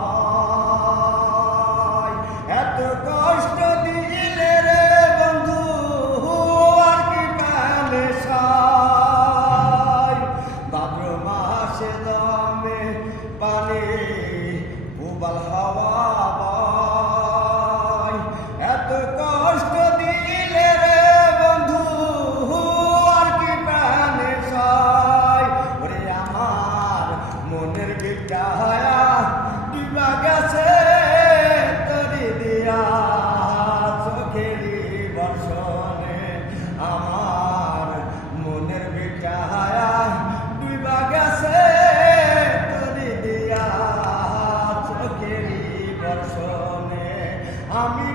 বয়। এত কষ্ট দিলে রে বন্ধু আর কি প্রাণে সায়। ভাদ্র মাসে জমে পানি উবাল হাওয়া বয়। এত কষ্ট দিলে রে বন্ধু আর কি প্রাণে সায়। ওরে আমার মনের বিটায়া ডিবা গেছে তরি দিয়া চোখেরই বর্ষণে। আমার মনের বিটায়া ডিবা গেছে তরি দিয়া চোখেরই বর্ষণে। আমি